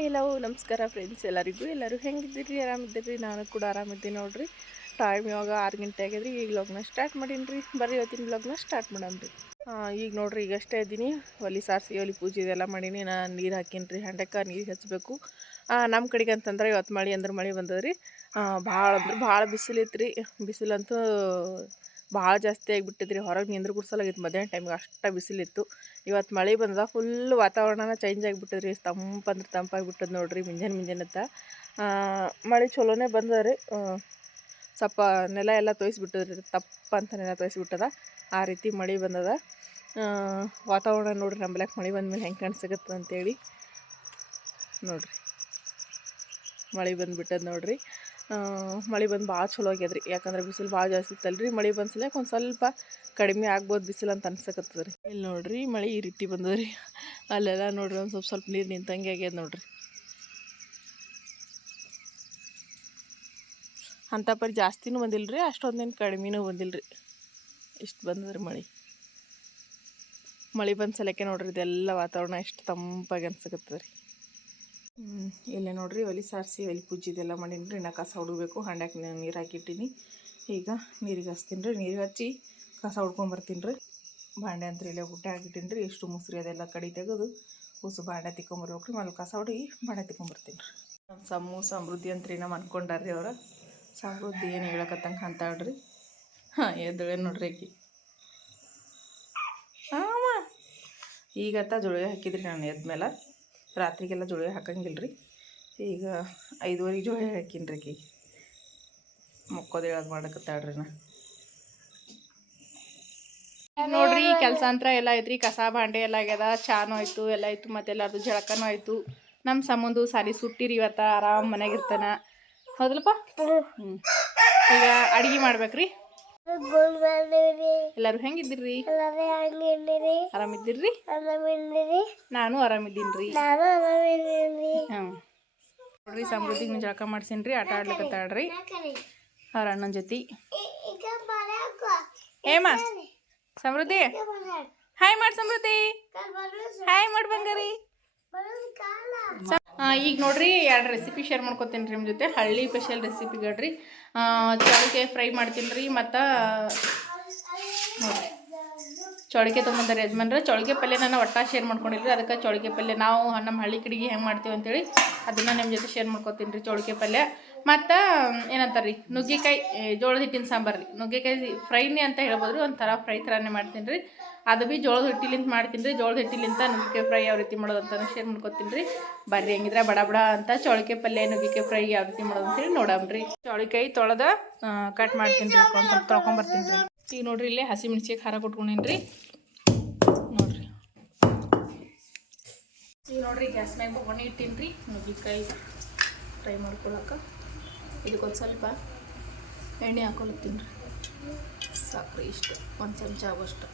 Hi hello, ನಮಸ್ಕಾರ friends ಎಲ್ಲರಿಗೂ. ಎಲ್ಲರೂ ಹೆಂಗಿದ್ದೀರಿ? ಆರಾಮಿದ್ದೀರಿ? ನಾನು ಕೂಡ ಆರಾಮಿದ್ದೀನಿ ನೋಡ್ರಿ. ಟೈಮ್ ಇವಾಗ ಆರು ಗಂಟೆ ಆಗಿದ್ರಿ. ಈಗ ವ್ಲಾಗ್ನ ಸ್ಟಾರ್ಟ್ ಮಾಡೀನಿ ರೀ ಬರ್ರಿ ಇವತ್ತಿನ ವ್ಲಾಗ್ನ ಸ್ಟಾರ್ಟ್ ಮಾಡಮ್ರಿ ಈಗ ನೋಡ್ರಿ, ಈಗಷ್ಟೇ ಇದ್ದೀನಿ. ಒಲಿ ಸಾರಿಸಿ, ಒಲಿ ಪೂಜೆ ಇದೆಲ್ಲ ಮಾಡೀನಿ. ನಾನು ನೀರು ಹಾಕೀನಿ ರೀ ಹಂಡಕ್ಕೆ ನೀರು ಹಚ್ಚಬೇಕು ನಮ್ಮ ಕಡೆಗೆ ಅಂತಂದ್ರೆ ಇವತ್ತು ಮಳೆ ಅಂದ್ರೆ ಮಳೆ ಬಂದದ್ರಿ. ಭಾಳ ಅಂದ್ರೆ ಭಾಳ ಬಿಸಿಲಿತ್ತು ರೀ ಬಿಸಿಲಂತೂ ಭಾಳ ಜಾಸ್ತಿ ಆಗಿಬಿಟ್ಟಿದ್ರಿ. ಹೊರಗೆ ನಿಂದ್ರ ಗುಡ್ಸಲಾಗಿತ್ತು ಮಧ್ಯಾಹ್ನ ಟೈಮ್ಗೆ ಅಷ್ಟು ಬಿಸಿಲಿತ್ತು. ಇವತ್ತು ಮಳೆ ಬಂದ ಫುಲ್ ವಾತಾವರಣನ ಚೇಂಜ್ ಆಗಿಬಿಟ್ಟದ್ರಿ. ತಂಪಂದ್ರೆ ತಂಪಾಗಿಬಿಟ್ಟದ ನೋಡ್ರಿ ಮುಂಜಾನೆ ಮುಂಜಾನೆತ್ತ. ಮಳೆ ಚಲೋನೇ ಬಂದದ್ರಿ. ಸ್ವಲ್ಪ ನೆಲ ಎಲ್ಲ ತೋಯಿಸ್ಬಿಟ್ಟದ್ರಿ. ತಪ್ಪ ಅಂತ ನೆಲ ತೋಯಿಸ್ಬಿಟ್ಟದ. ಆ ರೀತಿ ಮಳೆ ಬಂದದ. ವಾತಾವರಣ ನೋಡ್ರಿ ಬ್ಲ್ಯಾಕ್ ಮಳೆ ಬಂದಮೇಲೆ ಹೆಂಗೆ ಕಾಣಿಸಕತ್ತೆ ಅಂತೇಳಿ ನೋಡ್ರಿ. ಮಳೆ ಬಂದುಬಿಟ್ಟದ ನೋಡ್ರಿ. ಮಳೆ ಬಂದು ಭಾಳ ಚಲೋ ಆಗ್ಯದ್ರಿ. ಯಾಕಂದ್ರೆ ಬಿಸಿಲು ಭಾಳ ಜಾಸ್ತಿ ಇತ್ತಲ್ರಿ. ಮಳೆ ಬಂದ ಸಲಕ್ಕ ಒಂದು ಸ್ವಲ್ಪ ಕಡಿಮೆ ಆಗ್ಬೋದು ಬಿಸಿಲು ಅಂತ ಅನ್ಸಕತ್ತದ ರೀ ಇಲ್ಲಿ ನೋಡ್ರಿ ಮಳೆ ಈ ರೀತಿ ಬಂದದ್ರಿ. ಅಲ್ಲೆಲ್ಲ ನೋಡ್ರಿ ಒಂದು ಸ್ವಲ್ಪ ಸ್ವಲ್ಪ ನೀರು ನಿಂತಂಗೆ ಆಗ್ಯದ ನೋಡ್ರಿ. ಅಂಥ ಪರಿ ಜಾಸ್ತಿನೂ ಬಂದಿಲ್ಲ ಅಷ್ಟೊಂದೇನು ಕಡಿಮೆನೂ ಬಂದಿಲ್ಲ ರೀ ಇಷ್ಟು ಬಂದದ್ರಿ ಮಳೆ. ಮಳೆ ಬಂದ ಸಲಕ್ಕೆ ನೋಡ್ರಿ ಇದೆಲ್ಲ ವಾತಾವರಣ ಎಷ್ಟು ತಂಪಾಗಿ ಅನ್ಸಕತ್ತದ ರೀ ಹ್ಮ್, ಇಲ್ಲೇ ನೋಡ್ರಿ ಒಲಿ ಸಾರಿಸಿ ಒಲಿ ಪೂಜೆ ಇದೆಲ್ಲ ಮಾಡೀನಿ ರೀ. ನಾ ಕಸ ಹುಡುಗಬೇಕು ಹಂಡ್ಯಾಕ ನೀರು ಹಾಕಿಟ್ಟಿನಿ. ಈಗ ನೀರಿಗೆ ಹಚ್ತೀನಿ ರೀ. ನೀರಿಗೆ ಹಚ್ಚಿ ಕಸ ಹುಡ್ಕೊಂಬರ್ತೀನಿ ರೀ. ಬಾಂಡೆ ಅಂತ ಇಲ್ಲೇ ಊಟ ಹಾಕಿಟ್ಟಿನಿ ರೀ. ಎಷ್ಟು ಮುಸ್ರಿ ಅದೆಲ್ಲ ಕಡಿ ತೆಗೆದು ಉಸು ಬಾಂಡೆ ತಿಕ್ಕೊಂಬರ್ಬೇಕು ರೀ. ಮೊದಲು ಕಸ ಹುಡುಗಿ ಬಾಂಡೆ ತಿಕ್ಕೊಂಬರ್ತೀನಿ ರೀ. ನಮ್ಮ ಸಮ್ಮು ಸಮೃದ್ಧಿ ಅಂತ ರೀ ನಮ್ಮ ಅನ್ಕೊಂಡಾರ್ರಿ ಅವ್ರ. ಸಮೃದ್ಧಿ ಏನು ಹೇಳಕತ್ತಂಗೆ ಅಂತಾಳ್ರಿ ಹಾಂ ಎದ್ದೇ ನೋಡ್ರಿ ಆಕಿ. ಹಾಂ ಈಗತ್ತ ಜೋಳಿಗೆ ಹಾಕಿದ್ರಿ ನಾನು ಎದ್ಮೇಲೆ ರಾತ್ರಿಗೆಲ್ಲ ಜೋಳ ಹಾಕಂಗಿಲ್ಲ ಈಗ ಐದುವರೆಗೆ ಜೋಳ ಹಾಕಿನಿ ರೀ ಆಕಿಗೆ. ಮಕ್ಕೋದು ಹೇಳೋದು ಮಾಡಕತ್ತಾಳ್ರಿ ನಾ. ನೋಡ್ರಿ ಕೆಲಸ ಅಂತ ಎಲ್ಲ ಐತ್ರಿ. ಕಸ ಭಾಂಡೆ ಎಲ್ಲ ಆಗ್ಯದ, ಚಾನು ಆಯ್ತು, ಎಲ್ಲ ಆಯ್ತು ಮತ್ತೆಲ್ಲಾರ್ದು ಜಳಕನೂ ಆಯ್ತು. ನಮ್ಮ ಸಂಬಂಧು ಸಾರಿ ಸುಟ್ಟಿರಿ ಇವತ್ತ, ಆರಾಮ್ ಮನ್ಯಾಗ ಹೌದಲ್ಪ ಹ್ಞೂ ಈಗ ಅಡಿಗೆ ಮಾಡ್ಬೇಕ್ರಿ? ಎಲ್ಲರೂ ಹೆಂಗಿದ್ದೀರಿ? ಆರಾಮಿದ್ದೀರಿ? ನಾನು ಆರಾಮಿದ್ದೀನಿ ರೀ ಹಾಂ ನೋಡ್ರಿ ಸಮೃದ್ಧಿಗೆ ಜಳಕ ಮಾಡ್ಸೀನ್ರಿ ಆಟ ಆಡ್ಲಿಕತ್ತಾಳ್ರಿ ಅವ್ರ ಅಣ್ಣನ ಜೊತೆ. ಏಮ ಸಮೃದ್ಧಿ. ಹಾಯ್ ಮಾಡಿ ಸಮೃದ್ಧಿ. ಹಾಯ್ ಮಾಡಿ ಬಂಗಾರಿ. ಈಗ ನೋಡ್ರಿ ಎರಡು ರೆಸಿಪಿ ಶೇರ್ ಮಾಡ್ಕೊತೀನಿ ರೀ ನಿಮ್ಮ ಜೊತೆ. ಹಳ್ಳಿ ಸ್ಪೆಷಲ್ ರೆಸಿಪಿಗಳ್ರಿ ಚೌಳಿಕಾಯಿ ಫ್ರೈ ಮಾಡ್ತೀನಿ ರೀ, ಮತ್ತು ಚೌಳಿಕೆ ತೊಗೊಂಬಂದಾರೆ ಯಜಮಾನ್ರೆ. ಚೌಳಿಗೆ ಪಲ್ಯ ನಾನು ಒಟ್ಟ ಶೇರ್ ಮಾಡ್ಕೊಂಡಿಲ್ರಿ. ಅದಕ್ಕೆ ಚೌಳಿಗೆ ಪಲ್ಯ ನಾವು ನಮ್ಮ ಹಳ್ಳಿ ಕಡೆಗೆ ಹೆಂಗೆ ಮಾಡ್ತೀವಿ ಅಂತೇಳಿ ಅದನ್ನು ನಿಮ್ಮ ಜೊತೆ ಶೇರ್ ಮಾಡ್ಕೊತೀನಿ ರೀ ಚೌಳಿಗೆ ಪಲ್ಯ. ಮತ್ತು ಏನಂತಾರೆ ರೀ ನುಗ್ಗೆಕಾಯಿ ಜೋಳದ ಹಿಟ್ಟಿನ ಸಾಂಬಾರು ರೀ ನುಗ್ಗೆಕಾಯಿ ಫ್ರೈನೇ ಅಂತ ಹೇಳ್ಬೋದು ರೀ ಒಂಥರ ಫ್ರೈ ಥರನೇ ಮಾಡ್ತೀನಿ ರೀ. ಅದು ಭೀ ಜೋಳದ ಹಿಟ್ಟಿಲಿಂತ ಮಾಡ್ತೀನಿ ರೀ. ಜೋಳದ ಹಿಟ್ಟಿಲಿಂತ ನುಗ್ಗಿಕಾಯಿ ಫ್ರೈ ಯಾವ ರೀತಿ ಮಾಡೋದು ಅಂತ ಶೇರ್ ಮಾಡ್ಕೊತೀನಿ ರೀ. ಬರ್ರಿ ಹೆಂಗಿದ್ರೆ ಬಡ ಬಡ ಅಂತ ಚೌಳಿಕಾಯಿ ಪಲ್ಯ, ನುಗ್ಗಿಕಾಯಿ ಫ್ರೈ ಯಾವ ರೀತಿ ಮಾಡೋದು ಅಂತೇಳಿ ನೋಡಮ್ರಿ ಚೌಳಿಕಾಯಿ ತೊಳೆದ ಕಟ್ ಮಾಡ್ತೀನಿ ರೀ ಸ್ವಲ್ಪ ತೊಳ್ಕೊಂಬರ್ತೀನಿ ರೀ. ಈಗ ನೋಡ್ರಿ ಇಲ್ಲಿ ಹಸಿಮೆಣ್ಸಿಗೆ ಖಾರ ಕೊಟ್ಕೊಂಡೇನಿ ರೀ. ನೋಡ್ರಿ. ಈಗ ನೋಡ್ರಿ ಗ್ಯಾಸ್ ಮ್ಯಾಗ ಬೊಗಣೆ ಇಟ್ಟೀನಿ ರೀ. ನುಗ್ಗಿಕಾಯಿ ಫ್ರೈ ಮಾಡ್ಕೊಳಕ್ಕೆ ಇದಕ್ಕೊಂದು ಸ್ವಲ್ಪ ಎಣ್ಣೆ ಹಾಕೊಳತ್ತೀನಿ ರೀ. ಸಾಕ್ರಿ ಇಷ್ಟು, ಒಂದು ಚಮಚ ಆಗೋಷ್ಟು.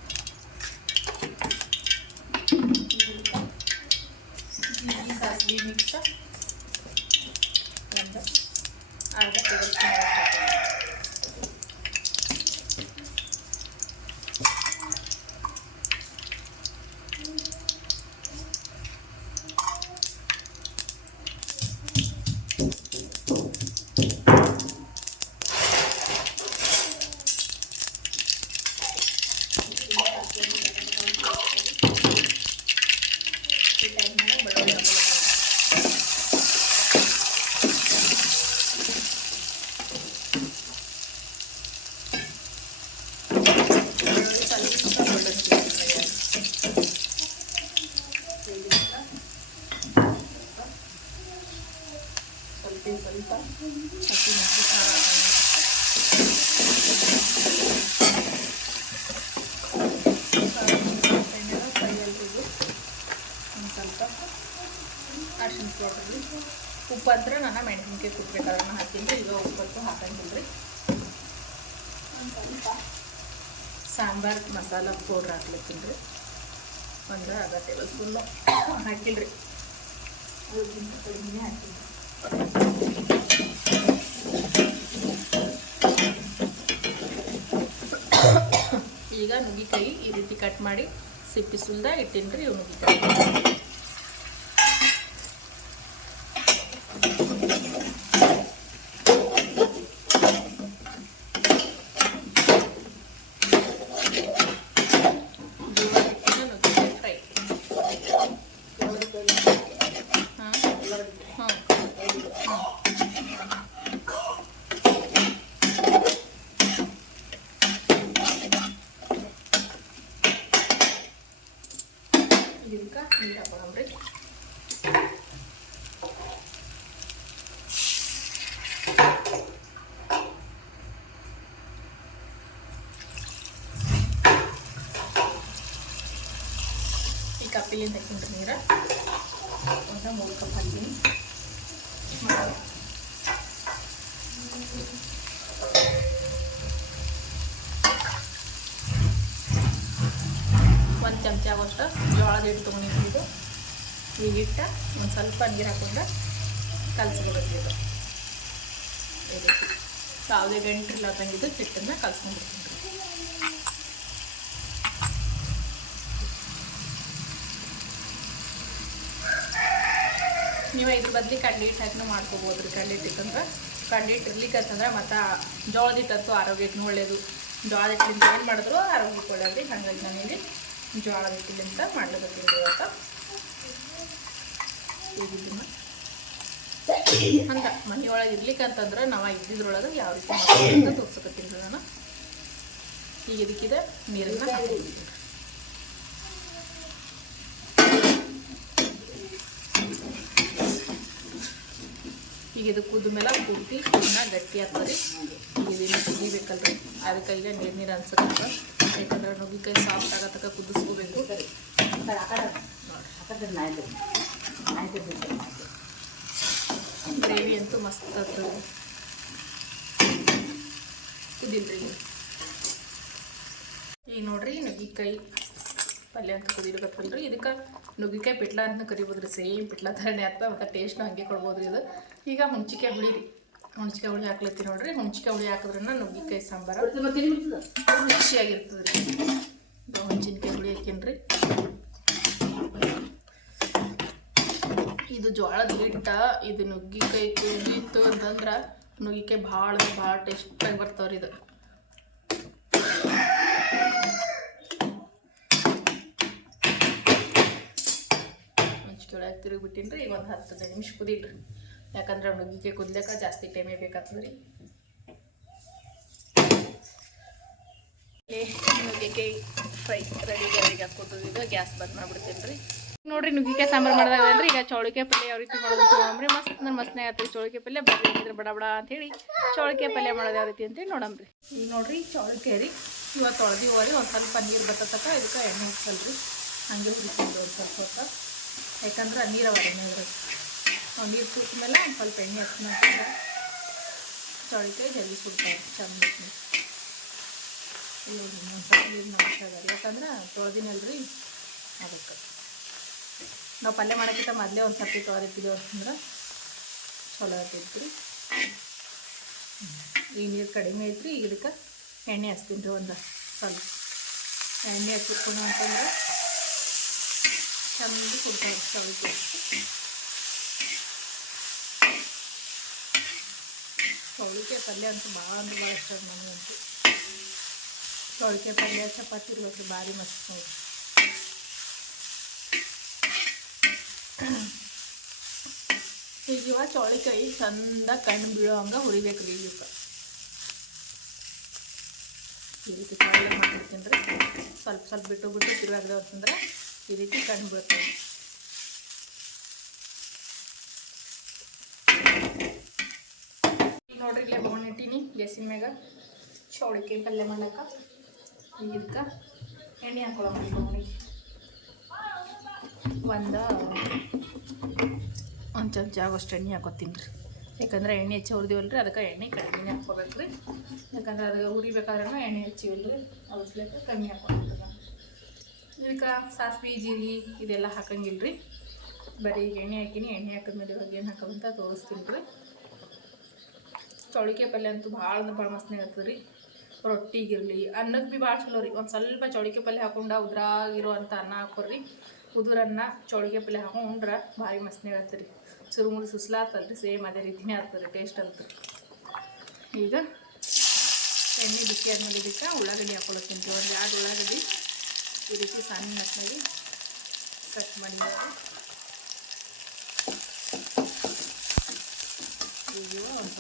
ಸಾಸಿವೆ ಮಿಕ್ಸ ಒಂದು ಅರ್ಧ ಟೇಬಲ್ ಸ್ಪೂನ್ ಸ್ವಲ್ಪ ಒಂದು ಸ್ವಲ್ಪ ಅರ್ಶಿನ ಪೌಡ್ರಿ ಉಪ್ಪು ಅಂದ್ರೆ ನಾನು ಮೆಣಸಿನ್ಕಾಯಿ ಕುಟ್ಬೇಕಾದ್ರೆ ಹಾಕ್ತೀನಿ ಈಗ ಉಪ್ಪತ್ತು ಹಾಕಂಗಿಲ್ಲ ರೀ ಒಂದು ಸ್ವಲ್ಪ ಸಾಂಬಾರ್ ಮಸಾಲ ಪೌಡ್ರ್ ಹಾಕ್ಲತ್ತೀನಿ ರೀ ಒಂದು ಅರ್ಧ ಟೇಬಲ್ ಸ್ಪೂನು ಹಾಕಿಲ್ಲ ರೀ ಅದಕ್ಕಿಂತ ಕಡಿಮೆ ಹಾಕಿಲ್ಲ ಈಗ ನುಗ್ಗಿಕಾಯಿ ಈ ರೀತಿ ಕಟ್ ಮಾಡಿ ಸಿಪ್ಪಿ ಸುಲ್ದ ಇಟ್ಟಿನ್ರಿ ಇವು ನುಗ್ಗಿಕಾಯಿ. ಹಾಂ. ಹಾಂ. ಹಾಂ. ಒಂದು ಚಮಚ ಆಗೋಷ್ಟು ಜೋಳದ ಹಿಟ್ಟು ತೊಗೊಂಡಿರ್ತೀವಿ. ಇದು ಈ ಹಿಟ್ಟ ಒಂದು ಸ್ವಲ್ಪ ನೀರು ಹಾಕೊಂಡು ಕಲಸ್ಬಿಡುತ್ತೆ ಇದು ಯಾವುದೇ ಗಂಟಿಲ್ಲ ತಂಗಿದ್ದು ಹಿಟ್ಟನ್ನು ಕಲ್ಸ್ಕೊಂಡ್ಬಿಡ್ತೀನಿ ನೀವು ಇದ್ರ ಬದಲಿ ಕಡ್ಲೆ ಹಿಟ್ಟು ಹಾಕಿನೂ ಮಾಡ್ಕೋಬೋದು ರೀ ಕಡ್ಲೆ ಹಿಟ್ಟು ಹಿಟ್ಟು ಇರ್ಲಿಕ್ಕೆ ಅಂತಂದ್ರೆ ಮತ್ತು ಜೋಳದ ಹಿಟ್ಟತ್ತು ಆರೋಗ್ಯಕ್ಕೂ ಒಳ್ಳೆಯದು ಜೋಳದ ಹಿಟ್ಟಿಂದ ಏನು ಮಾಡಿದ್ರು? ಆರೋಗ್ಯಕ್ಕೆ ಒಳ್ಳೆಯದು ಹಾಗಾಗಿ ನಾನು ಇಲ್ಲಿ ಜೋಳದ ಹಿಟ್ಟಿಲಿಂದ ಮಾಡ್ಲಿಕತ್ತೀನಿ ಇವತ್ತು. ಅಂತ ಮನೆಯೊಳಗೆ ಇರ್ಲಿಕ್ಕೆ ಅಂತಂದ್ರೆ ನಾವು ಇದ್ದಿದ್ರೊಳಗೆ ಯಾವ ರೀತಿ ತೋರ್ಸಕತ್ತೀನಿ ನಾನು ಈಗ ಇದಕ್ಕಿದೆ ನೀರನ್ನು ಹಾಕ್ತೀನಿ ಇದು ಕುದ ಮೇಲೆ ಇನ್ನ ಗಟ್ಟಿ ಆಗ್ತದೆ. ಇದನ್ನು ಕುದಿಬೇಕಲ್ರಿ ಅದಕ್ಕೆ ಈಗ ನೀರು ನೀರು ಅನ್ಸಕ್ಕೆ ಯಾಕಂದ್ರೆ ನುಗ್ಗಿಕಾಯಿ ಸಾಫ್ಟ್ ಆಗತ್ತಕ ಕುದಿಸ್ಕೋಬೇಕು. ಗ್ರೇವಿ ಅಂತೂ ಮಸ್ತ್ ಆಗ್ತದೆ. ಕುದಿಲ್ರಿ. ಈಗ ನೋಡ್ರಿ ನುಗ್ಗಿಕಾಯಿ ಪಲ್ಯ ಅಂತ ಕುದಿರ್ಬೇಕಲ್ರಿ ಇದಕ್ಕೆ ನುಗ್ಗಿಕಾಯಿ ಪಿಟ್ಲ ಅಂತ ಕರಿಬೋದು ಸೇಮ್ ಪಿಟ್ಲ ಥರನೇ ಆಗ್ತದೆ ಮತ್ತು ಟೇಸ್ಟ್ನು ಹಂಗೆ ಕೊಡ್ಬೋದು ರೀ ಇದು. ಈಗ ಹುಣ್ಚಿಕಾಯಿ ಹುಳಿ ರೀ. ಹುಣ್ಚಿಕಾಯಿ ಹುಳಿ ಹಾಕ್ಲತ್ತಿ ನೋಡ್ರಿ. ಹುಣ್ಚಿಕಾಯಿ ಹುಳಿ ಹಾಕಿದ್ರನ್ನ ನುಗ್ಗಿಕಾಯಿ ಸಾಂಬಾರು ರುಚಿಯಾಗಿರ್ತದೆ ರೀ ಹುಣ್ಚಿನ್ಕಾಯಿ ಹುಳಿ ಹಾಕಿನ್ರಿ. ಇದು ಜೋಳದ ಹಿಟ್ಟ ಇದು ನುಗ್ಗಿಕಾಯಿ ಕುದಿತ್ತು ಅಂತಂದ್ರೆ ನುಗ್ಗಿಕಾಯಿ ಭಾಳ ಭಾಳ ಟೇಸ್ಟಾಗಿ ಬರ್ತಾವ್ರಿ ಇದು. ತಿರುಗಿ ಬಿಟ್ಟಿನ್ರಿ, ಈಗ ಒಂದು ಹತ್ತು ನಿಮಿಷ ರೀ ಯಾಕಂದ್ರೆ ನುಗ್ಗಿಕೆ ಕುದ್ಲಿಕ್ಕೆ ಜಾಸ್ತಿ ಟೈಮೇ ಬೇಕಾಗ್ತದೆ ರೀ ನುಗ್ಗಿಕಾಯಿ ಫ್ರೈ ರೆಡಿ ರೆಡಿಗೆ ಹಾಕೋತದಿದ್ದು ಗ್ಯಾಸ್ ಬಂದ್ ಮಾಡ್ಬಿಡ್ತೀನಿ ರೀ ನೋಡ್ರಿ, ನುಗ್ಗಿಕಾಯಿ ಸಾಂಬಾರು ಮಾಡಿದಾಗಲ್ರಿ ಈಗ ಚೌಳಿಕೆ ಪಲ್ಯ ಯಾವ ರೀತಿ ಮಾಡೋದು ಅಂದ್ರೆ ಮಸ್ತ್ ನನ್ನ ಮಸ್ತ್ನೇ ಆಗ್ತದೆ ಚೌಳಿಕೆ ಪಲ್ಯ. ಬರ್ರಿ ಇದ್ರೆ ಬಡ ಬಡ ಅಂಥೇಳಿ ಚೌಳಿಕಾಯಿ ಪಲ್ಯ ಮಾಡೋದು ಯಾವ ರೀತಿ ಅಂತೇಳಿ ನೋಡಮ್ರಿ. ಈಗ ನೋಡ್ರಿ ಚೌಳಿಕೆ ರೀ. ಇವತ್ತು ತೊಳೆದಿವರಿ. ಒಂದು ಸ್ವಲ್ಪ ನೀರು ಬರ್ತತಕ್ಕ, ಇದಕ್ಕೆ ಎಣ್ಣೆ ಹಚ್ಚಲ್ರಿ ಹಂಗೆ ಹುರಿಕೊಂಡು ಒಂದು ಸ್ವಲ್ಪ ಹೊತ್ತು. ಯಾಕಂದ್ರೆ ನೀರು ಅವ ಎಣ್ಣೆ ಅದ್ರಾಗ ನಾವು ನೀರು ಕುಟ್ಟ ಮೇಲೆ ಒಂದು ಸ್ವಲ್ಪ ಎಣ್ಣೆ ಹಚ್ಚಿನ ಚೌಳಿಕಾಯಿ ಜಲ್ದಿ ಸುಡ್ತಾರೆ ಚಂದ ಇಲ್ಲಿ ಒಂದು ಸ್ವಲ್ಪ ನೀರು ಮಾಡ್ತಾರೆ ಯಾಕಂದ್ರೆ ತೊಳೆದಿನಲ್ರಿ, ಅದಕ್ಕೆ. ನಾವು ಪಲ್ಯ ಮಾಡೋಕ್ಕಿಂತ ಮೊದಲೇ ಒಂದು ಸರ್ತಿ ತೊಳೆದಿಟ್ಟಿದ್ದೀವಿ ಅಂತಂದ್ರೆ ಚಲೋ ಆಗ್ತೈತೆ ರೀ ಈ ನೀರು ಕಡಿಮೆ ಐತ್ರಿ, ಇದಕ್ಕೆ ಎಣ್ಣೆ ಹಚ್ತೀನಿ ರೀ ಒಂದು ಸ್ವಲ್ಪ. ಎಣ್ಣೆ ಹಚ್ಚಿಟ್ಕೊಂಡು ಅಂತಂದ್ರೆ ಚಂದ ಕೊಡ್ತಾರೆ ಚೌಳಿಕೆ ಚೌಳಿಕಾಯಿ ಪಲ್ಯ ಅಂತೂ ಭಾಳ ಅಂದ್ರೆ ಭಾಳ ಇಷ್ಟ ನನಗಂತೂ ಚೌಳಿಕಾಯಿ ಪಲ್ಯ ಚಪಾತಿ ಇರ್ಬೇಕು ರೀ ಭಾರಿ ಮಸ್ತ್ ನೋಡಿ ಈಗ ಇವ ಚೌಳಿಕಾಯಿ ಚಂದ ಕಣ್ಣು ಬೀಳೋ ಹಂಗೆ ಹುರಿಬೇಕು ರೀ ಇವಕ್ಕೆ ಈ ರೀತಿ ಸ್ವಲ್ಪ ಸ್ವಲ್ಪ ಬಿಟ್ಟು ಬಿಟ್ಟು ತಿರುವಾಗ್ದೆ ಅಂತಂದ್ರೆ ಈ ರೀತಿ ಕಣ್ಣು ಬೀಳ್ತವೆ ನೋಡ್ರಿ ಇಲ್ಲೇ ತೊಗೊಂಡಿಟ್ಟಿನಿ ಗ್ಯಾಸಿನ ಮ್ಯಾಗ ಚೌಳಿಕಾಯಿ ಪಲ್ಯ ಮಾಡಕ್ಕೆ ಈಗ ಎಣ್ಣೆ ಹಾಕೊಳ್ಳೋ ತೊಗೊಂಡಿನಿ ಒಂದು ಒಂದು ಚಮಚ ಆಗೋಷ್ಟು ಎಣ್ಣೆ ಹಾಕೋತೀನಿ ರೀ. ಯಾಕಂದ್ರೆ ಎಣ್ಣೆ ಹೆಚ್ಚಿ ರೀ ಅದಕ್ಕೆ ಎಣ್ಣೆ ಕಡಿಮೆ ಹಾಕ್ಕೋಬೇಕು ರೀ ಯಾಕಂದ್ರೆ ಅದು ಉರಿಬೇಕಾದ್ರೂ ಎಣ್ಣೆ ಹೆಚ್ಚಿವಲ್ಲ ರೀ ಅವಸ್ಲೇಕ ಕಮ್ಮಿ ಹಾಕೋಬೇಕು ಇದಕ್ಕೆ ಸಾಸಿವೆ ಜೀರಿಗೆ ಇದೆಲ್ಲ ಹಾಕಂಗಿಲ್ಲ ರೀ ಬರೀ ಎಣ್ಣೆ ಹಾಕಿನಿ, ಎಣ್ಣೆ ಹಾಕಿದ್ಮೇಲೆ ಇವಾಗ ಏನು ಹಾಕೋಂತ ತೋರಿಸ್ತೀನಿ ರೀ ಚೌಳಿಕೆ ಪಲ್ಯ ಅಂತೂ ಭಾಳ ಭಾಳ ಮಸ್ತನೇ ಆಗ್ತದೆ ರೀ ರೊಟ್ಟಿಗಿರಲಿ ಅನ್ನಕ್ಕೆ ಭೀ ಭಾಳ ಚಲೋ ರೀ. ಒಂದು ಸ್ವಲ್ಪ ಚೌಳಿಕೆ ಪಲ್ಯ ಹಾಕೊಂಡು ಉದ್ರಾಗಿರುವಂಥ ಅನ್ನ ಹಾಕೋರಿ. ಉದುರನ್ನ ಚೌಳಿಗೆ ಪಲ್ಯ ಹಾಕೊಂಡ್ರೆ ಭಾರಿ ಮಸ್ತನೇ ಆಗ್ತದೆ ರೀ ಸುರುಮುರು ಸುಸ್ಲಾತಲ್ಲ ರೀ ಸೇಮ್ ಅದೇ ರೀತಿನೇ ಆಗ್ತದೆ ಟೇಸ್ಟ್ ಅಂತ. ಈಗ ಎಣ್ಣೆ ಬಿಸಿ ಆದಮೇಲೆ ಇದಕ್ಕೆ ಉಳ್ಳಾಗಡ್ಡಿ ಹಾಕೊಳ್ಳೋಕ್ಕಿಂತ ಒಂದು ಎರಡು ಉಳ್ಳಾಗಡ್ಡಿ ಈ ರೀತಿ ಸಣ್ಣ ಕಟ್ ಮಾಡಿ ಈಗ ಸ್ವಲ್ಪ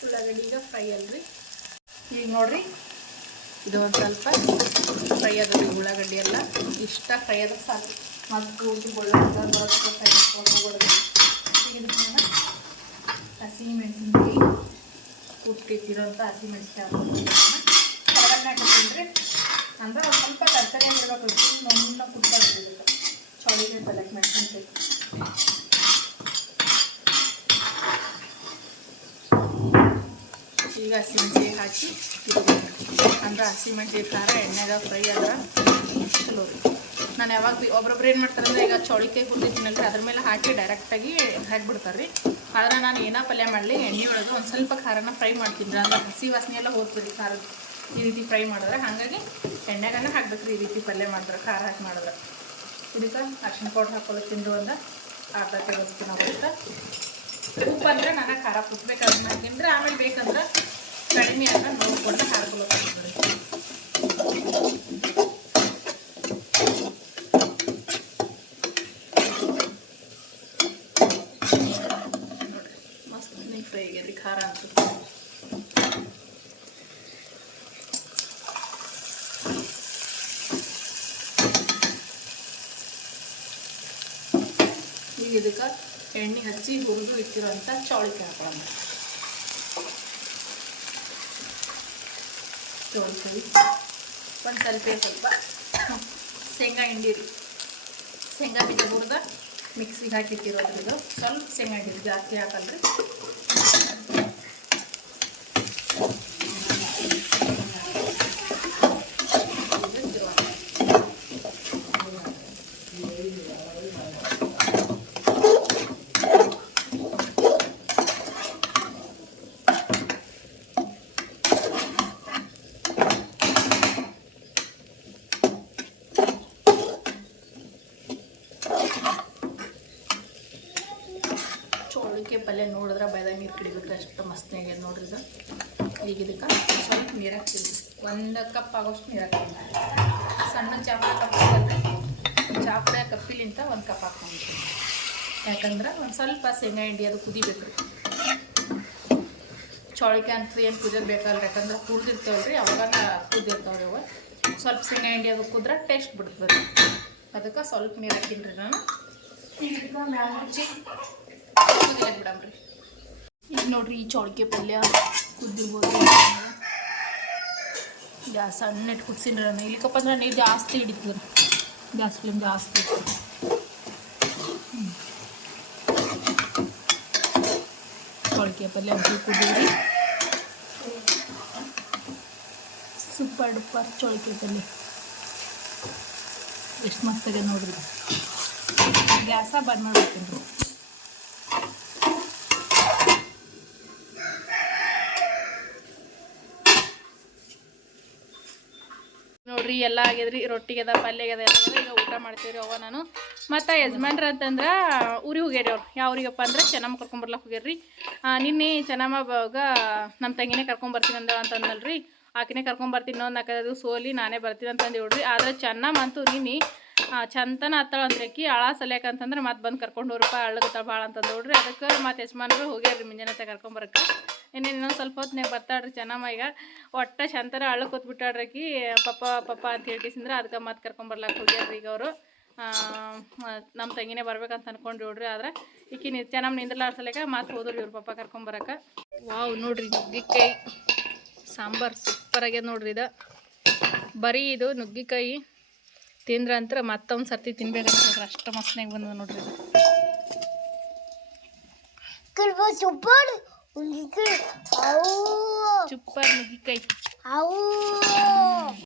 ಉಳ್ಳಾಗಡ್ಡಿ ಈಗ ಫ್ರೈ ಅಲ್ರಿ ಈಗ ನೋಡ್ರಿ, ಇದು ಒಂದು ಸ್ವಲ್ಪ ಫ್ರೈ ಅದ ರೀ ಉಳ್ಳಾಗಡ್ಡಿ ಎಲ್ಲ. ಇಷ್ಟ ಫ್ರೈ ಅದ ಸಾಕು. ಬೆಳ್ಳುಳ್ಳಿ ಬರೋದಕ್ಕೆ ಫ್ರೈ ಮಾಡ್ಕೊಂಡು ಹೋಗೋದು ಈಗ ಇದಕ್ಕೆ ಉಪ್ಪಿಟ್ಟಿರೋಂಥ ಹಸಿಮೆಣಸಿನಕಾಯಿ ಹೊರಗಡೆ ಹಾಕಿರ್ತೀನಿ ಅಂದ್ರೆ ಒಂದು ಸ್ವಲ್ಪ ತರಕಾರಿಯಾಗಿರ್ಬೇಕು ನಮ್ಮನ್ನ ಕುಟ್ಟಾಗ್ತದೆ ಚಳಿಗೆ ತಲೆಗೆ ಮೆಣಸಿನ್ಕಾಯಿ. ಈಗ ಹಸಿಮೆಣಸಿಗೆ ಹಾಕಿ ಅಂದ್ರೆ ಹಸಿಮೆಣಸಿಗೆ ಖಾರ ಎಣ್ಣೆಗೆ ಫ್ರೈ ಆದ್ರೆ ಚಲೋ ರೀ. ನಾನು ಯಾವಾಗ ಒಬ್ಬೊಬ್ರು ಒಬ್ರೊಬ್ರು ಏನು ಮಾಡ್ತಾರೆ ಈಗ ಚೌಳಿಕಾಯಿ ಹುರಿದಿದ್ದೀನಲ್ರಿ ಅದ್ರ ಮೇಲೆ ಹಾಕಿ ಡೈರೆಕ್ಟಾಗಿ ಹಾಕಿಬಿಡ್ತಾರೆ ರೀ. ಆದ್ರೆ ನಾನು ಏನೋ ಪಲ್ಯ ಮಾಡಲಿ, ಎಣ್ಣೆ ಒಳಗೆ ಒಂದು ಸ್ವಲ್ಪ ಖಾರನ ಫ್ರೈ ಮಾಡ್ತಿದ್ರೆ ಅಂದರೆ ಹಸಿ ವಾಸನೆ ಎಲ್ಲ ಹೋಗ್ತದೆ ಖಾರದ ಈ ರೀತಿ ಫ್ರೈ ಮಾಡಿದ್ರೆ. ಹಾಗಾಗಿ ಎಣ್ಣೆಗನ್ನ ಹಾಕ್ಬೇಕು ಈ ರೀತಿ ಪಲ್ಯ ಮಾಡಿದ್ರೆ, ಖಾರ ಹಾಕಿ ಮಾಡಿದ್ರೆ. ಇದಕ್ಕೆ ಅರ್ಶಿನ ಪೌಡ್ರ್ ಹಾಕೋದು ತಿಂದು ಒಂದು ಅರ್ಧ ಟೇಬಲ್ ಸ್ಪೂನ್ ಆಗುತ್ತೆ ಉಪ್ಪು ಅಂದರೆ ನಾನು ಖಾರ ಕುಟ್ಬೇಕಾದ್ರೆ ಮಾಡ್ತೀನಿ ಆಮೇಲೆ ಬೇಕಂದ್ರೆ ಕಡಿಮೆ ಅಂದ್ರೆ ನೋಡ್ಕೊಂಡು ಹಾಕ್ಕೊಳ್ಳೋಕೆ ನೋಡ್ರಿ ನೀ ಖಾರ ಅಂತ ಈಗ ಇದಕ್ಕೆ ಎಣ್ಣೆ ಹಚ್ಚಿ ಹುರಿದು ಇಟ್ಟಿರೋಂಥ ಚೌಳಿಕಾಯಿ ಹಾಕೊಳ್ಳೋಣ ಚೌಳಿಕಾಯಿ ಒಂದು ಸ್ವಲ್ಪ ಸ್ವಲ್ಪ ಶೇಂಗಾ ಹಿಂಡಿರಿ ಶೇಂಗಾ ಬೀಜ ಹುರಿದ ಮಿಕ್ಸಿಗೆ ಹಾಕಿಟ್ಟಿರೋದ್ರಿಂದ ಸ್ವಲ್ಪ ಹಿಂಡಿ ಜಾಸ್ತಿ ಹಾಕಲ್ರಿ ಇದು ತಿರುವಾಕ. ಚೋಳಿಕೆ ಪಲ್ಯ ನೋಡಿದ್ರೆ ಬೈದಾಗ ನೀರು ಕುಡಿಬೇಕು ಅಷ್ಟು ಮಸ್ತ್ ಆಗ್ಯದ ನೋಡ್ರಿ ಇದು. ಈಗ ಇದಕ್ಕೆ ಸ್ವಲ್ಪ ನೀರು ಹಾಕ್ತೀವಿ ಒಂದು ಕಪ್ ಆಗೋಷ್ಟು ನೀರು ಹಾಕ್ತೀವಿ ಸಣ್ಣ ಚಾಪಡ ಕಪ್ ಚಾಪಡ ಕಪ್ಪಿಲಿಂತ ಒಂದು ಕಪ್ ಹಾಕ್ಕೊಂಡ್ಬಿಡ್ತೀನಿ ಯಾಕಂದ್ರೆ ಒಂದು ಸ್ವಲ್ಪ ಶೇಂಗಾ ಹಿಂಡಿ ಅದು ಕುದಿಬೇಕು. ಚೌಳಿಕಾಯಿ ಚೌಳಿಕೆ ಅಂತ ಏನು ಕುದಿಯೋದು ಬೇಕಲ್ರಿ ಯಾಕಂದ್ರೆ ಕುಡ್ದಿರ್ತಾವಲ್ರಿ ಅವಾಗ ಕುದಿರ್ತಾವ್ರಿ ಅವ. ಸ್ವಲ್ಪ ಶೇಂಗಾ ಹಿಂಡಿ ಅದು ಕುದ್ರೆ ಟೇಸ್ಟ್ ಬಿಡ್ತದೆ ಅದಕ್ಕೆ ಸ್ವಲ್ಪ ನೀರು ಹಾಕಿನ್ರಿ ನಾನು. ಈಗ ಮ್ಯಾಲ ಹಚ್ಚಿ ಕುದಿಯೋದು ಬಿಡಮ್ರಿ ಈಗ ನೋಡ್ರಿ ಈ ಚೌಳಿಕೆ ಪಲ್ಯ ಕುದ್ದಿರ್ಬೋದು ಗ್ಯಾಸ್ ಸಣ್ಣ ಇಟ್ಟು ಕುದಿಸಿನ್ರಿ ನಾನು ಇಲ್ಲಿಕಪ್ಪ ಅಂದ್ರೆ ನೀರು ಜಾಸ್ತಿ ಹಿಡಿತದೆ ಗ್ಯಾಸ್ ಫ್ಲೇಮ್ ಜಾಸ್ತಿ ಇರ್ತದೆ ಚೌಳಿಕೆ ಪಲ್ಯ ಅಂತ ಕುದೀರಿ ಸೂಪರ್ ಡುಪ್ಪರ್ ಚೌಳಿಕೆ ಪಲ್ಯ ಎಷ್ಟು ಮಸ್ತ್ ಆಗ್ಯದ ನೋಡ್ರಿ ಗ್ಯಾಸ ಬಂದ್ ಮಾಡ್ಬಿಡ್ತೀನಿ ನೋಡ್ರಿ ಎಲ್ಲ ಆಗ್ಯದ್ರಿ ರೊಟ್ಟಿಗೆ ಅದ, ಪಲ್ಯ ಅದ, ಎಲ್ಲ ಈಗ ಊಟ ಮಾಡ್ತೀವಿ ರೀ ನಾನು. ಮತ್ತು ಯಜಮಾನ್ರ ಅಂತಂದ್ರೆ ಊರಿಗೆ ಹೋಗ್ಯಾರಿ ಅವ್ರು. ಯಾವ ಊರಿಗಪ್ಪ ಅಂದ್ರೆ ಚೆನ್ನಮ್ಮ ಕರ್ಕೊಂಬರ್ಲಕ್ಕೆ ಹೋಗ್ಯಾರ್ರಿ. ನಿನ್ನೆ ಚೆನ್ನಮ್ಮ ಬಾಗ ನಮ್ಮ ತಂಗಿನೇ ಕರ್ಕೊಂಬರ್ತೀನಿ ಅಂದ ಅಂತಂದಲ್ರಿ ಆಕಿನೇ ಕರ್ಕೊಂಬರ್ತೀನಿ ಇನ್ನೊಂದು ನಾಲ್ಕೈದು ಸೋಲಿ ನಾನೇ ಬರ್ತೀನಿ ಅಂತಂದು ಹೇಳ್ರಿ. ಆದ್ರೆ ಚೆನ್ನಮ್ಮ ಅಂತೂ ನಿನ್ನೆ ಚಂತನ ಹತ್ತಾಳ ಅಂದ್ರೆ ಆಕಿ, ಆಳ ಸಲ್ಯಾಕ ಅಂತಂದ್ರೆ ಮತ್ತೆ ಬಂದು ಕರ್ಕೊಂಡು ಹೋಗ್ರಪ್ಪ ಅಳ್ಳಗತ್ತಾಳ ಭಾಳ ಅಂತಂದು ನೋಡ್ರಿ ಅದಕ್ಕೆ ಮತ್ತೆ ಯಜಮಾನ್ರು ಹೋಗ್ಯಾರ್ರಿ ಮುಂಜಾನೆ ಕರ್ಕೊಂಬರಕ್ಕೆ ಇನ್ನೇನು ಇನ್ನೊಂದು ಸ್ವಲ್ಪ ನೀವು ಬರ್ತಾಳ್ರಿ ಚೆನ್ನಮ್ಮ ಈಗ. ಒಟ್ಟ ಚಂತನ ಅಳು ಕೂತ್ಬಿಟ್ಟಾಳ್ರಿ ಆಕಿ. ಪಪ್ಪ ಪಪ್ಪ ಅಂತ ಹೇಳ್ಕೇಸಿಂದ್ರೆ ಅದಕ್ಕೆ ಮತ್ತೆ ಕರ್ಕೊಂಬರ್ಲಾಕ ಹೋಗ್ಯಾರ್ರಿ ಈಗ ಅವರು. ನಮ್ಮ ತಂಗಿನೇ ಬರ್ಬೇಕಂತ ಅನ್ಕೊಂಡು ನೋಡ್ರಿ ಆದ್ರೆ. ಈಕಿ ನಿ ಚೆನ್ನಮ್ಮ ನಿಂದ್ರಲಾಡ್ಸಲಿಕ್ಕ ಮತ್ತೆ ಹೋದ್ರಿ ಇವ್ರ ಪಪ್ಪ ಕರ್ಕೊಂಬರಕ್ಕೆ ವಾವ್ ನೋಡ್ರಿ ನುಗ್ಗಿಕಾಯಿ. ಸಾಂಬಾರು ಸೂಪರ್ ಆಗ್ಯದ ನೋಡ್ರಿ ಇದು. ಬರೀ ಇದು ನುಗ್ಗಿಕಾಯಿ ತಿಂದ್ರ ಅಂತ ಮತ್ತೊಂದು ಸರ್ತಿ ತಿನ್ಬೇಕಂತ ಅಷ್ಟು ಮಸ್ತ್ನಾಗ ಬಂದ ನೋಡ್ರಿ ಇದು. ಸೂಪರ್ ನುಗ್ಗಿಕಾಯಿ.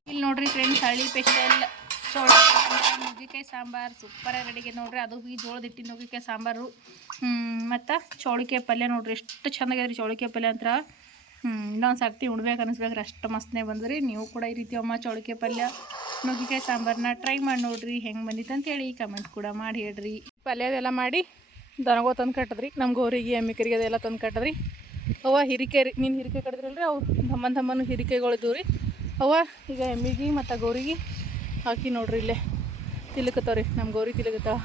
ಇಲ್ಲಿ ನೋಡ್ರಿ ಫ್ರೆಂಡ್ಸ್ ಹಳ್ಳಿ ಸ್ಪೆಷಲ್ ಚೋಳ ನುಗ್ಗಿಕಾಯಿ ಸಾಂಬಾರು ಸೂಪರ್ ರೆಡಿಗೆ ನೋಡ್ರಿ. ಅದು ಬಿ ಜೋಳದ ಹಿಟ್ಟಿನ ನುಗ್ಗಿಕಾಯಿ ಸಾಂಬಾರು. ಮತ್ತು ಚೌಳಿಕಾಯಿ ಪಲ್ಯ ನೋಡ್ರಿ. ಎಷ್ಟು ಚೆನ್ನಾಗ್ಯದ್ರಿ ಚೌಳಿಕಾಯಿ ಪಲ್ಯ ಅಂತ ಇನ್ನೊಂದು ಸರ್ತಿ ಉಣ್ಬೇಕು ಅನಿಸ್ಬೇಕ್ರಿ. ಅಷ್ಟು ಮಸ್ತ್ನೇ ಬಂದ್ರಿ. ನೀವು ಕೂಡ ಈ ರೀತಿ ಅಮ್ಮ ಚೌಳಿಕಾಯಿ ಪಲ್ಯ ನುಗ್ಗಿಕಾಯಿ ಸಾಂಬಾರನ್ನ ಟ್ರೈ ಮಾಡಿ ನೋಡ್ರಿ. ಹೆಂಗೆ ಬಂದಿತ್ತು ಅಂತೇಳಿ ಕಮೆಂಟ್ ಕೂಡ ಮಾಡಿ ಹೇಳ್ರಿ. ಪಲ್ಯ ಅದೆಲ್ಲ ಮಾಡಿ ದನಗೋ ತಂದು ಕಟ್ಟದ್ರಿ. ನಮ್ಮ ಗೋರಿಗೆ ಎಮ್ಮಿಕರಿಗೆ ಅದೆಲ್ಲ ತಂದು ಕಟ್ಟದ್ರಿ. ಅವ ಹಿರಿಕೆ ರೀ, ನೀನು ಹಿರಿಕೆ ಕಟ್ಟಿದ್ರಲ್ರಿ ಅವು ಧಮ್ಮನ ಹಿರಿಕೆಗಳು ಇದ್ದವು ರೀ. ಅವ ಈಗ ಎಮ್ಮಿಗೆ ಮತ್ತು ಗೌರಿಗೆ ಹಾಕಿ ನೋಡ್ರಿ ಇಲ್ಲೇ ತಿಲಕತ್ತಾವ ರೀ ನಮ್ಮ ಗೌರಿ ತಿಲಕತ್ತಾವ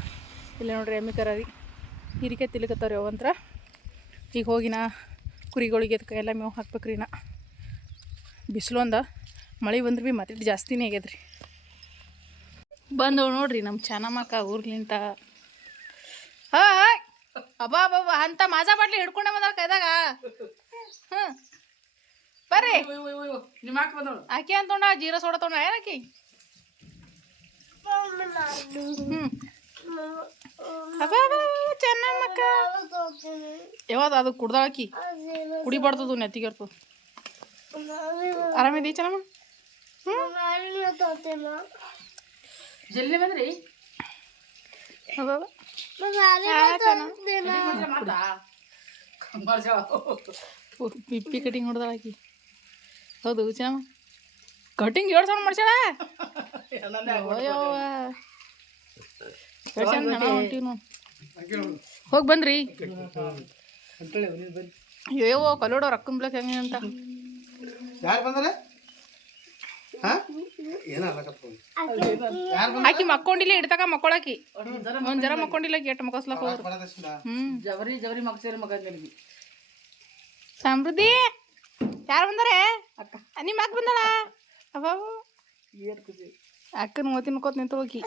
ಇಲ್ಲೇ ನೋಡ್ರಿ ಎಮ್ಮಿ ಕರ ಹಿರಿಕೆ ತಿಲಕತ್ತಾವ ರೀ ಅವಂತ್ರ ಈಗ ಹೋಗಿನ ಕುರಿಗಳಿಗೆ ಅದಕ್ಕೆ ಎಲ್ಲ ಮೇವು ಹಾಕ್ಬೇಕ್ರಿ ನಾ. ಬಿಸಿಲು ಒಂದ, ಮಳೆ ಬಂದ್ರೆ ಭೀ ಮತ್ತೆ ಜಾಸ್ತಿನೇ ಆಗ್ಯದ್ರಿ. ಬಂದವು ನೋಡ್ರಿ ನಮ್ಮ ಚೆನ್ನಮ್ಮಕ್ಕ ಊರ್ಲಿಂತ. ಹಾಯ್. ಅಬ್ಬಾ ಅಬ್ಬಾ ಅಂತ ಮಾಜಾ ಬಾಟ್ಲಿ ಹಿಡ್ಕೊಂಡೆ ಬಂದಾಳ ಕೈದಾಗ. ಹ್ಞೂ ಬರ್ರಿ. ನಿಮ್ಮ ಅಕ್ಕ ಬಂದಳು ಆಕಿ ಅಂತೋಣ ಜೀರಾ ಸೋಡ ತೊಗೊಂಡ ಏನಕಿ ಹ್ಮ್. ಅದ ಚೆನ್ನಮ್ಮಕ್ಕ. ಯಾವಾಗ ಅದು ಕುಡ್ದಾಳಕಿ ಕುಡಿಬಾರ್ದು ನೆತ್ತಿಗಿರ್ತದ ಆರಾಮಿದ್ದೀ ಚೆನ್ನಮ್ಮ? ಜಲ್ದಿ ಬಂದ್ರಿ. ಪಿಪ್ಪಿ ಕಟಿಂಗ್ ಹೊಡೆದಾಳಕಿ ಹೌದು ಚಾಮ ಕಟಿಂಗ್ ಏಳು ಸಾವಿರ ಮಾಡ್ಸ್ಯಾಳ? ಹೋಗಿ ಬಂದ್ರಿ. ಅಯ್ಯೋ ಕಲೋಡೋ ರೊಕ್ಕನ್ ಬಿಳಕ್ ಹೆಂಗೆ ಅಂತ. ಯಾರು ಬಂದರೆ? ಆಕಿ ಮಕ್ಕೊಂಡಿಲ್ಲ ಇಡ್ತಕ ಮಕ್ಕೊಳಕಿ. ಒಂದ್ ಜರ ಮಕ್ಕೊಂಡಿಲ್ಲ. ಕೆಟ್ಟ ಮಕ್ಕಸ್ಲಕ್ ಹ್ಮ್. ಜವರಿ ಜವರಿ ಮಗಸೇರಿ ಮಗ ಸಮೃದ್ಧಿ ಯಾರು ಬಂದಾರೆ? ನಿಮ್ಮ ಅಕ್ಕ ಬಂದಾಳ? ಅಬ್ಬಾಬು ಅಕ್ಕನ ಮೂವತ್ತಿನ ಕೋತ್ ನಿಂತು ಹೋಗಿ